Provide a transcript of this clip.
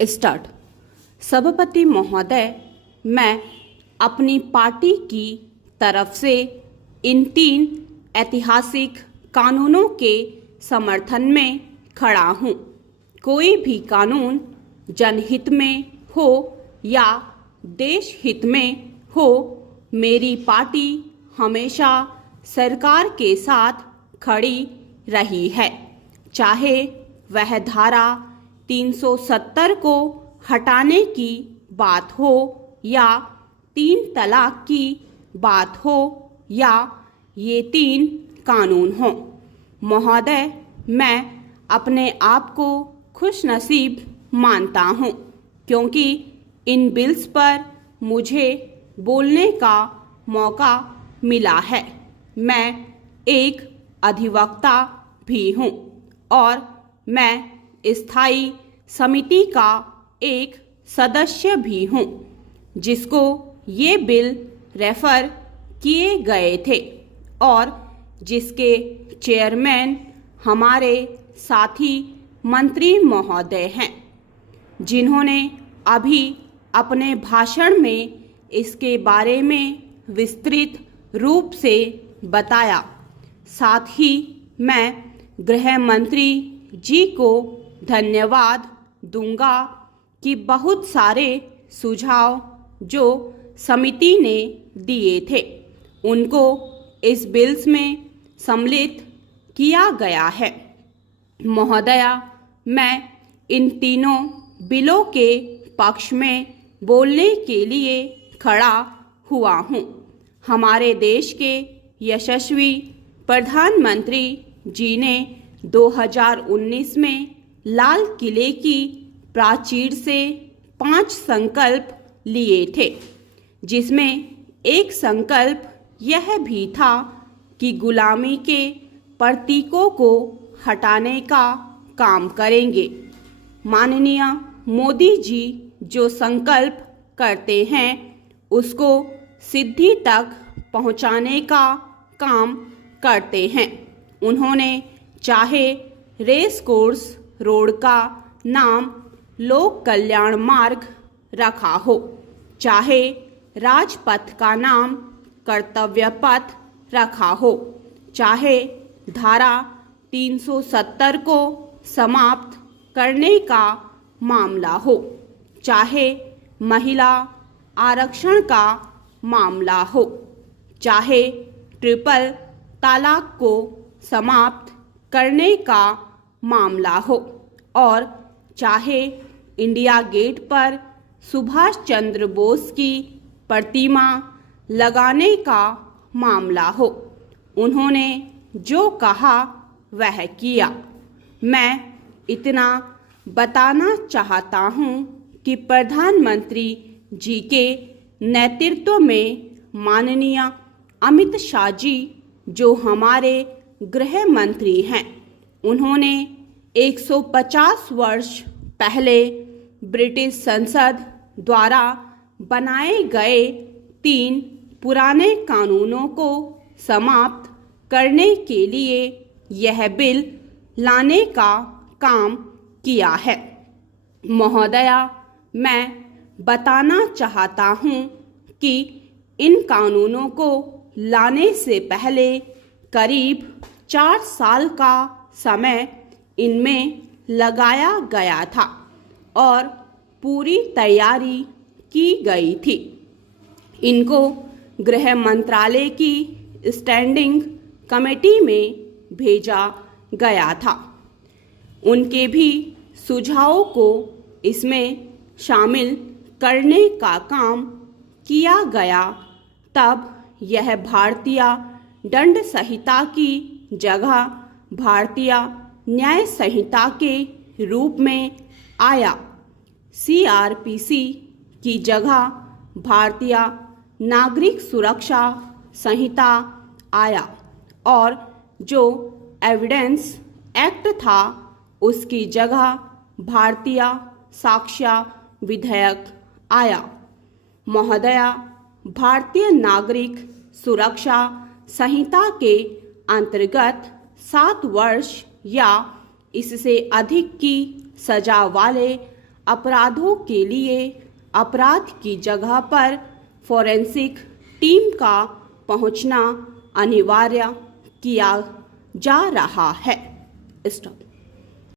Start. सभापति महोदय, मैं अपनी पार्टी की तरफ से इन 3 ऐतिहासिक कानूनों के समर्थन में खड़ा हूँ। कोई भी कानून जनहित में हो या देश हित में हो, मेरी पार्टी हमेशा सरकार के साथ खड़ी रही है। चाहे वह धारा 370 को हटाने की बात हो या 3 तलाक की बात हो या ये 3 कानून हो। महोदय, मैं अपने आप को खुशनसीब मानता हूँ क्योंकि इन बिल्स पर मुझे बोलने का मौका मिला है। मैं एक अधिवक्ता भी हूँ और मैं स्थायी समिति का एक सदस्य भी हूँ जिसको ये बिल रेफर किए गए थे और जिसके चेयरमैन हमारे साथी मंत्री महोदय हैं, जिन्होंने अभी अपने भाषण में इसके बारे में विस्तृत रूप से बताया। साथ ही मैं गृह मंत्री जी को धन्यवाद दूंगा कि बहुत सारे सुझाव जो समिति ने दिए थे उनको इस बिल्स में सम्मिलित किया गया है। महोदया, मैं इन तीनों बिलों के पक्ष में बोलने के लिए खड़ा हुआ हूँ। हमारे देश के यशस्वी प्रधानमंत्री जी ने 2019 में लाल किले की प्राचीर से 5 संकल्प लिए थे, जिसमें एक संकल्प यह भी था कि गुलामी के प्रतीकों को हटाने का काम करेंगे। माननीय मोदी जी जो संकल्प करते हैं उसको सिद्धि तक पहुंचाने का काम करते हैं। उन्होंने चाहे रेस कोर्स रोड का नाम लोक कल्याण मार्ग रखा हो, चाहे राजपथ का नाम कर्तव्य पथ रखा हो, चाहे धारा 370 को समाप्त करने का मामला हो, चाहे महिला आरक्षण का मामला हो, चाहे ट्रिपल तलाक को समाप्त करने का मामला हो और चाहे इंडिया गेट पर सुभाष चंद्र बोस की प्रतिमा लगाने का मामला हो। उन्होंने जो कहा वह किया। मैं इतना बताना चाहता हूँ कि प्रधानमंत्री जी के नेतृत्व में माननीय अमित शाह जी जो हमारे गृह मंत्री हैं, उन्होंने 150 वर्ष पहले ब्रिटिश संसद द्वारा बनाए गए 3 पुराने कानूनों को समाप्त करने के लिए यह बिल लाने का काम किया है। महोदया, मैं बताना चाहता हूँ कि इन कानूनों को लाने से पहले करीब 4 साल का समय इनमें लगाया गया था और पूरी तैयारी की गई थी। इनको गृह मंत्रालय की स्टैंडिंग कमेटी में भेजा गया था। उनके भी सुझावों को इसमें शामिल करने का काम किया गया। तब यह भारतीय दंड संहिता की जगह भारतीय न्याय संहिता के रूप में आया। CRPC की जगह भारतीय नागरिक सुरक्षा संहिता आया और जो एविडेंस एक्ट था उसकी जगह भारतीय साक्ष्य विधेयक आया। महोदया, भारतीय नागरिक सुरक्षा संहिता के अंतर्गत 7 वर्ष या इससे अधिक की सजा वाले अपराधों के लिए अपराध की जगह पर फोरेंसिक टीम का पहुंचना अनिवार्य किया जा रहा है। स्टॉप।